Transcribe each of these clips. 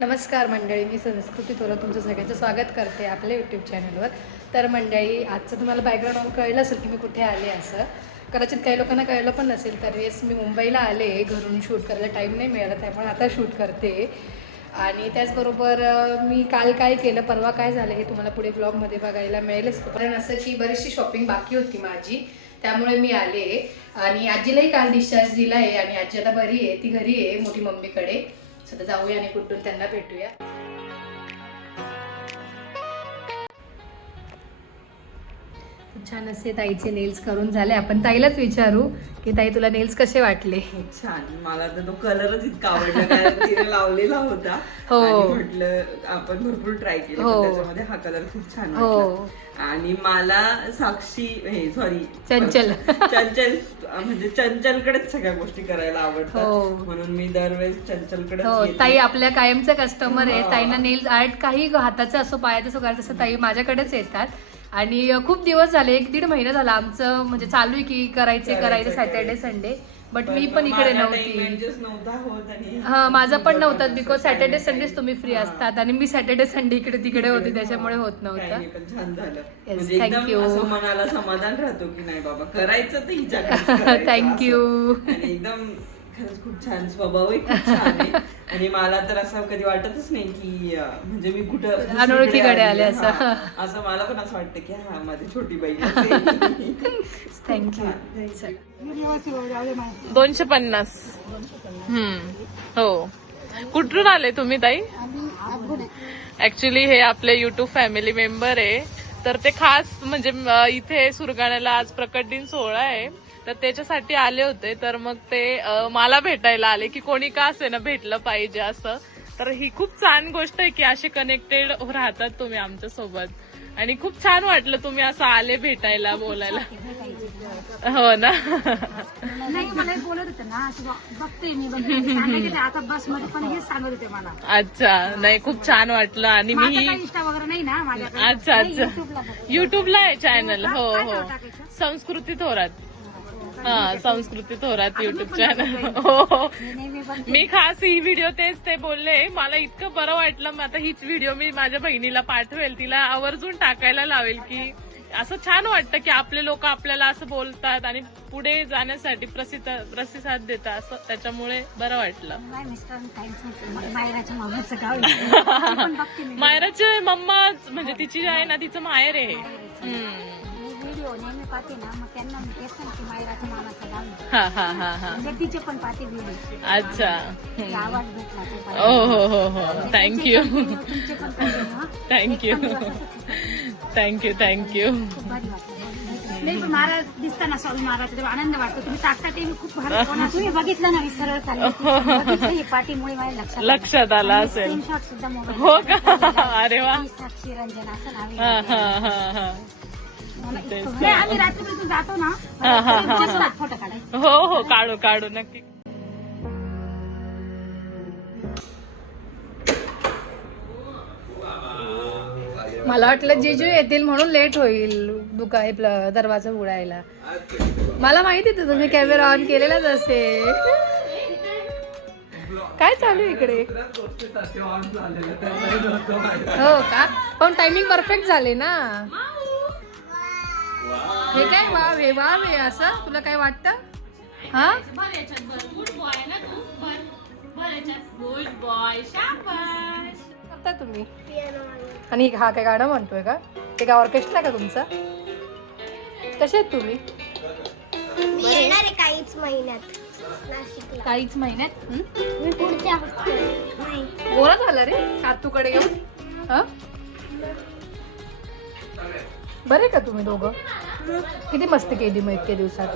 नमस्कार मंडळी, मी संस्कृती थोरात तुमचं सगळ्यांचं स्वागत करते आपल्या यूट्यूब चॅनलवर. तर मंडळी, आजचं तुम्हाला बॅकग्राऊंड कळलं असेल की मी कुठे आले. असं कदाचित काही लोकांना कळलं पण नसेल. तर वेळेस मी मुंबईला आले, घरून शूट करायला टाईम नाही मिळाला, त्यामुळे आता शूट करते. आणि त्याचबरोबर मी काल काय केलं, परवा काय झालं हे तुम्हाला पुढे ब्लॉगमध्ये बघायला मिळेलच. कारण असं की बरीचशी शॉपिंग बाकी होती माझी, त्यामुळे मी आले. आणि आजीलाही काल डिस्चार्ज दिला आहे आणि आजी आता बरी आहे, ती घरी आहे मोठी मम्मीकडे. आता जाऊया आणि कुठून त्यांना भेटूया. छान असे ताईचे नेल्स करून झाले. आपण ताईलाच विचारू की ताई तुला नेल्स कसे वाटले. छान. मला तर तो कलरच इतका आवडला, कारण तिने लावलेला होता. म्हटलं आपण भरपूर ट्राय केलं, त्याच्यामध्ये हा कलर खूप छान वाटला. आणि मला साक्षी चंचल म्हणजे चंचलकडेच सगळ्या गोष्टी करायला आवडतात, म्हणून मी दरवेळेस चंचलकडे. ताई आपल्या कायमचा कस्टमर आहे. ताईना नेल्स आर्ट काही हाताचं असो पायाचं असो करायचं असं ताई माझ्याकडेच येतात. आणि खूप दिवस झाले, 1-1.5 महिना झाला आमचं म्हणजे चालू आहे की करायचं सॅटर्डे संडे. बट मी पण इकडे नव्हती. हा, माझा पण नव्हता, बिकॉज सॅटर्डे संडेच तुम्ही फ्री असतात आणि मी सॅटर्डे संडे तिकडे होते, त्याच्यामुळे होत नव्हतं. छान झालं, थँक्यू. मनाला समाधान राहतो की नाही बाबा करायचं तर हिच्याकडे. थँक्यू. एकदम खरंच खूप छान स्वभाव आहे, खूप छान आहे. आणि मला तर असं कधी वाटतच नाही की म्हणजे मी कुठं अनोळखीकडे आले असं मला पण असं वाटतं की हा माझी छोटी बहीण. थँक्यू. 250. हो. कुठून आले तुम्ही ताई? ऍक्च्युली हे आपले युट्यूब फॅमिली मेंबर आहे, तर ते खास म्हणजे इथे सुरगाण्याला आज प्रकट दिन सोहळा आहे, तर त्याच्यासाठी आले होते. तर मग ते मला भेटायला आले की कोणी का असे ना भेटलं पाहिजे असं. तर ही खूप छान गोष्ट आहे की असे कनेक्टेड राहतात तुम्ही आमच्या सोबत. आणि खूप छान वाटलं तुम्ही असं आले भेटायला, बोलायला. हो ना. नाही, मला बोलत होते ना, असं बघते मी आता बस मध्ये पण हेच सांगत होते मला. अच्छा, नाही खूप छान वाटलं. आणि मी इंस्टा वगैरे नाही ना माझ्याकडे. अच्छा, युट्यूबला आहे चॅनल. हो, संस्कृती थोरात. हा, संस्कृती थोरात युट्यूब चॅनल. हो, मी खास ही व्हिडिओ ते बोलले, मला इतकं बरं वाटलं. मग आता हीच व्हिडिओ मी माझ्या बहिणीला पाठवेल, तिला आवर्जून टाकायला लावेल की असं छान वाटतं की आपले लोक आपल्याला असं बोलतात आणि पुढे जाण्यासाठी प्रतिसाद देतात, असं त्याच्यामुळे बरं वाटलं. मायराचे मम्मा म्हणजे तिची आहे ना, तिचं माहेर आहे. व्हिडिओ नेहमी पाहते ना, मग त्यांना मी तेच सांगते मायराच्या मामाचं नाव. हा. तिचे पण पाहते व्हिडिओ. अच्छा. आवाज भेटला. हो. थँक्यू. नाही, पण महाराज दिसताना स्वामी महाराज आनंद वाटतो. तुम्ही टाकता ते खूप भारी. तुम्ही बघितलं ना, मी सरळ चालले पाठीमुळे माझ्या लक्षात आला असेल. स्क्रीनशॉट सुद्धा मोबाईल. हो का? अरे वा. साक्षी रंजन असं नाव. आम्ही रात्रीपासून जातो ना, फोटो काढायचा. हो, काढू नक्की. मला वाटलं जिजू येतील म्हणून लेट होईल दरवाजा उघडायला. मला माहिती होतं तुम्ही कॅमेरा ऑन केलेलाच असेल. काय चालू इकडे? हो का? पण टायमिंग परफेक्ट झाले ना. हे काय वाव आहे असं तुला काय वाटतं? हा, करता तुम्ही. आणि हा काय गाणं म्हणतोय का? ते काय ऑर्केस्ट्रा का तुमचा? कसे आहेत तुम्ही? काहीच महिन्यात गोळा झाला रे कातूकडे येऊन. हा, बरे का तुम्ही दोघं? किती मस्ती केली मग इतक्या दिवसात.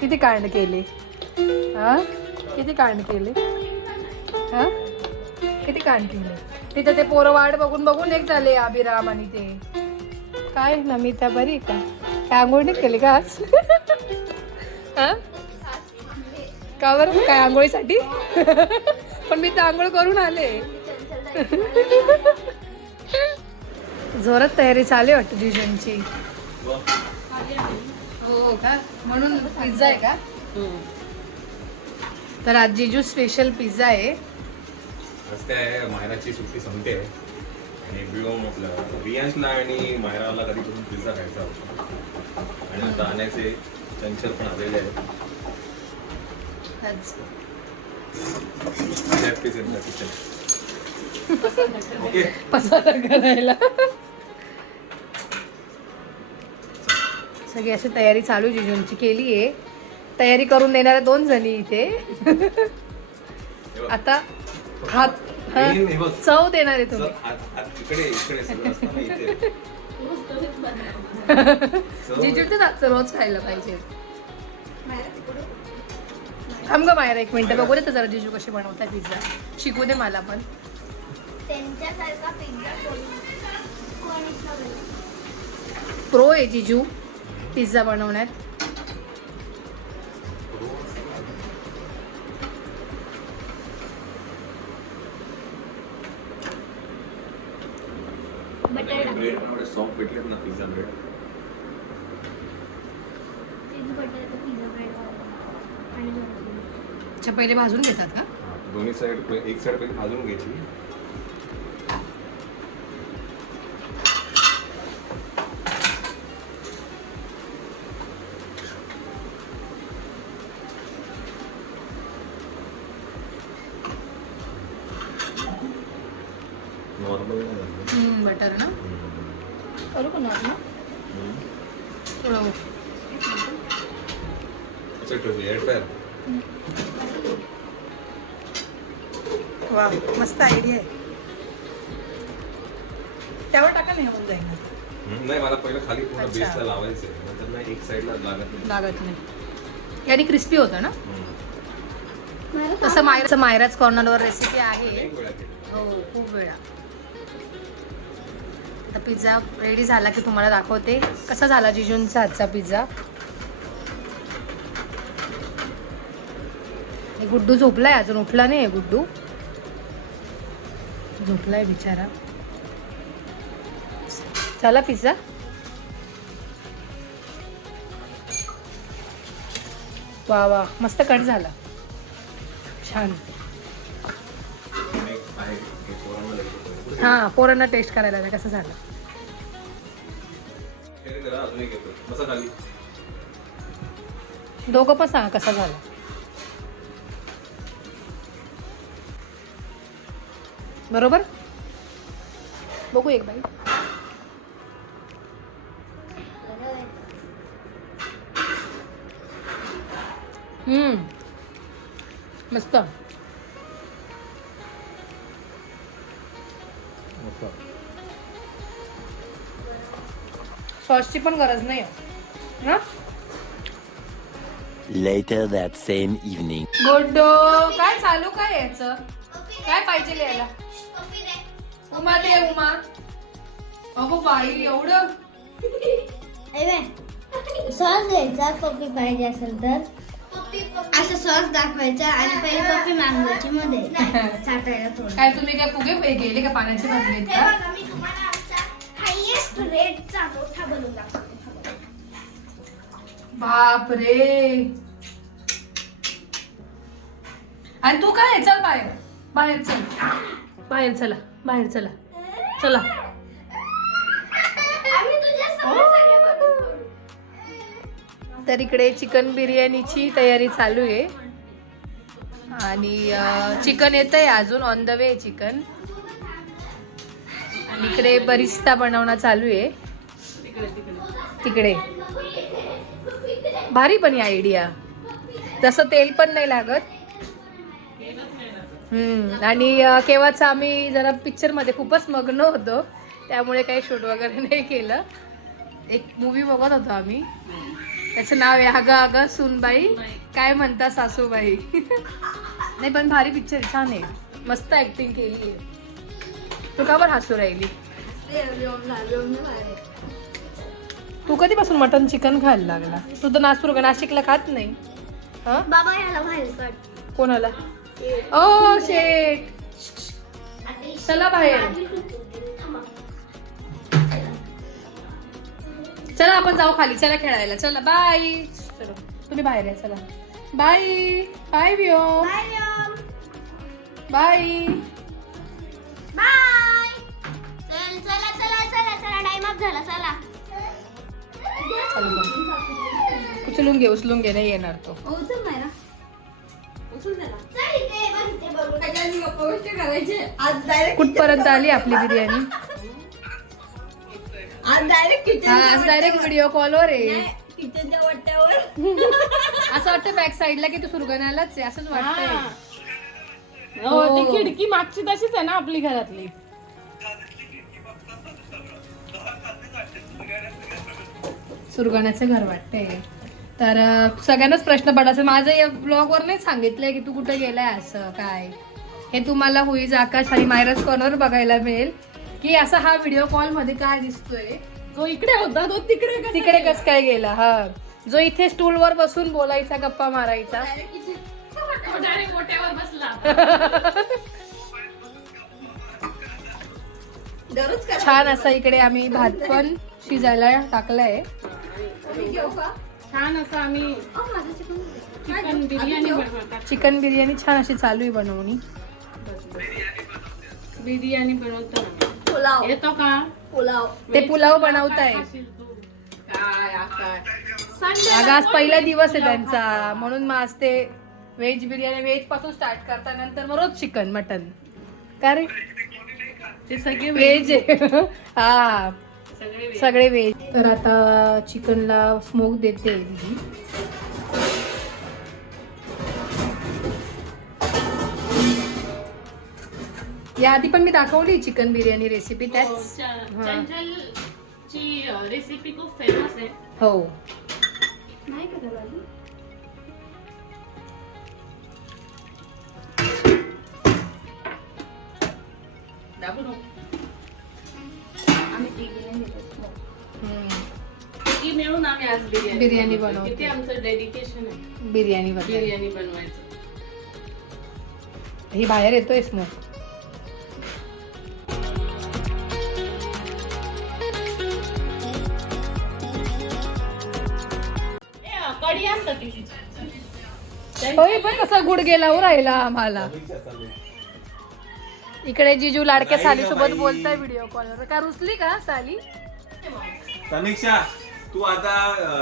किती कांड केले. हा, किती कांड केले. हा, किती कांड केले. तिथं ते पोरं वाट बघून एक झाले, अभिराम आणि ते काय नमिता. बरी का? काय आंघोळ नाही केली का आज? हा, का बरं? काय आंघोळीसाठी? पण मी तर आंघोळ करून आले. जोरात तयारी चालू वाटतं जिजूंची. हो का? म्हणून पिझ्झा आहे का? तर आज जिजू स्पेशल पिझ्झा आहे. आज काय आहे, मायराची सुट्टी संपते आणि रियांशला आणि मायराला कधीपासून पिझ्झा खायचा होता आणि आता आणायचे चंचल पण आलेले आहेत. ओके पसारा करायला सगळी अशी तयारी चालू जिजूंची केली आहे. तयारी करून देणाऱ्या 2 जणी इथे. आता हात चव देणार आहे तुम्ही. इकडे सगळं असतं ना इथे. जिजू तर रोज खायला पाहिजे. थांब ग मायरा 1 मिनिट बघू दे तर जरा जिजू कशी बनवतात पिझ्झा. शिकू दे मला पण. त्यांच्यासारखा पिझ्झा प्रो आहे जिजू पिझ्झा बनवण्यात. ब्रेड पण एवढे सॉफ्ट भेटलेत ना पिझ्झा ब्रेड. अच्छा पहिले भाजून घेतात का? दोन्ही साईड एक साईड पहिले भाजून घ्यायची. नॉर्मल बटर ना करू का नॉर्मल थोडं. वा मस्त आयडिया आहे. त्यावर टाका नाही होऊन जाईल. नाही मला पहिलं खाली पूर्ण अच्छा. बेसला लावायचं आहे नंतर ना एक साईडला लागत नाही याने क्रिस्पी होतं ना. तसं मायराच कॉर्नरवर रेसिपी आहे. हो खूप वेळा. आता पिझ्झा रेडी झाला की तुम्हाला दाखवते कसा झाला जिजूंचा आजचा पिझ्झा. हे गुड्डू झोपलाय अजून उठला नाही. गुड्डू झोपलाय बिचारा. झाला पिझ्झा. वा वा मस्त कट झाला छान. हा पोरांना टेस्ट करायला लागला कसं झालं. दोघं पण सांगा कसा झाला. बरोबर बघू एक बाई. मस्त. सॉसची पण गरज नाही ना. Later that same evening. Guddo काय चालू काय याचं काय पाहिजे याला. उमा दे उमा. अगो बाई एवढं सॉस घ्यायचा. पप्पी पाहिजे असेल तर असं सॉस दाखवायचा आणि पहिले पप्पी मागवायची मध्ये चाटायला थोडं. काय तुम्ही काय फुगे गेले का पाण्याचे बदलेत का. मी तुम्हाला आमचा हायेस्ट रेटचा मोठा बनवून दाखवते. बाप रे. आणि तू काय चल बाहेर बाहेर चल बाहेर चला बाहेर चला चला. आम्ही तुझ्या समोर तर इकडे चिकन बिर्याणीची तयारी चालू आहे आणि चिकन येत आहे अजून ऑन द वे चिकन. आणि इकडे बरिस्ता बनवणं चालू आहे तिकडे. भारी पण ही आयडिया. जसं तेल पण नाही लागत. आणि केव्हाच आम्ही जरा पिक्चरमध्ये खूपच मग्न होतो त्यामुळे काही शूट वगैरे नाही केलं. एक मूवी बघत होतो आम्ही त्याचं नाव आहे अगं अगं सुनबाई काय म्हणता सासूबाई. नाही पण भारी पिक्चर छान आहे. मस्त ऍक्टिंग केली आहे. तू का बरं हसू राहिली. तू कधीपासून मटन चिकन खायला लागला. तू तर नाशिकला खात नाही. हा बाबा याला बाहेर काढ. कोणाला. ओ शेट चला बाहेर. चला आपण जाऊ खाली. चला खेळायला. चला बाय. चलो तुम्ही बाहेर या. चला बाय बाय व्योम बाय. स्वयंपाक झाला चला. चालू कर. उचलून घे नाही येणार तो. उचल मायरा. उचल त्याला. चल इथे बघ इथे बघ. सगळ्यांनी गप्पा गोष्टी करायचे. आज डायरेक्ट कुठपर्यंत आली आपली बिर्याणी? आज डायरेक्ट व्हिडिओ कॉलवर आहे. किचनच्या वाट्यावर. असं वाटतं बॅक साईडला की तू सुरगण्यालाच आहे असंच वाटतंय. हो ती खिडकी मागची तशीच आहे ना आपली घरातली. सुरगण्याचं घर वाटतंय. तर सगळ्यांनाच प्रश्न पडला असेल, माझं या ब्लॉगवर नाही सांगितलंय की तू कुठे गेलाय असं काय. हे तुम्हाला हुईज आकाश आणि मायराज कॉर्नर बघायला मिळेल की असा हा व्हिडिओ कॉल मध्ये काय दिसतोय. जो इकडे होता तो तिकडे कस काय गेला. हा जो इथे स्टूलवर बसून बोलायचा गप्पा मारायचा. डायरेक्ट गोट्यावर बसला. छान असं इकडे आम्ही भात पण शिजायला टाकलाय. छान असं आम्ही चिकन बिर्याणी बनवतात. चिकन बिर्याणी छान अशी चालू आहे बनवणी. बिर्याणी बनवतो येतो का? ते पुलाव बनवताय. काय आकाश अगं आज पहिला दिवस आहे त्यांचा म्हणून मग आज ते व्हेज बिर्याणी व्हेज पासून स्टार्ट करता नंतर मग रोज चिकन मटन. का रे? ते सगळे व्हेज आहे. हा सगळे सगळे व्हेज. तर आता चिकनला स्मोक देते दीदी. याआधी पण मी दाखवली चिकन बिर्याणी रेसिपी त्याच. चंचलची रेसिपी खूप फेमस आहे. हो नाही का त्याला अजून? दाबू नको. आम्ही ती बिर्याणी घेतो. ती मिळून आम्ही आज बिर्याणी बनवतो. बनवतो. किती आमचं डेडिकेशन आहे बिर्याणी वगैरे. बिर्याणी बनवायचं. ही बाहेर येतोय स्मोक. कढी आणतं ती. होय पण कसा गुड गेला हो राहिला आम्हाला. इकडे जिजू लाडक्या साली सोबत बोलताय व्हिडिओ कॉलवर. का रुसली का साली? समीक्षा तू आता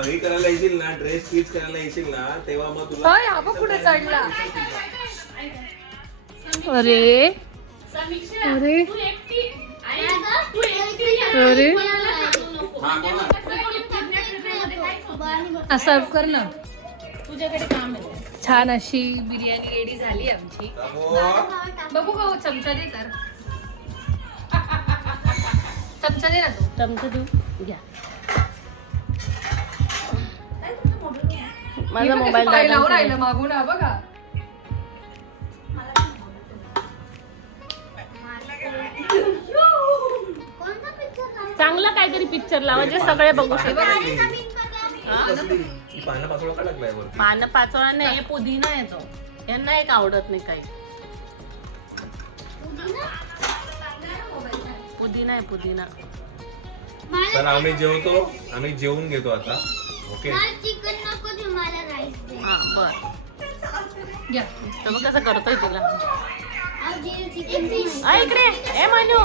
हे करायला येशील ना, ड्रेस स्टिच करायला येशील ना, तेव्हा मग तुला होय हा बघ कुठे चढला. अरे समीक्षा अरे तू एकटी अरे हा कोणा असं कर ना. तुझ्याकडे काम आहे. छान अशी बिर्याणी रेडी झाली आमची. बघू का चमचा दे तर. चमचा दे ना तू. चमचा देऊ घ्या. हे माझा बघ मोबाईल कसं पाहायला हो राहिलं मागून हा बघा. कोणता पिक्चर? चांगला काहीतरी पिक्चर लावा जे सगळे बघू शकतात. पानं पाचोळा का लागलाय वरती? पानं पाचोळा नाही, पुदिना येतो. यांना एक आवडत नाही काही. पुदिना आहे पुदिना. तर आम्ही जेवतो, आम्ही जेवून घेतो आता. ओके मला चिकन नको देऊ, मला राईस दे. हा बर. घ्या. तर मग कसं करतोय तिला. चिकन इकडे ए मानू.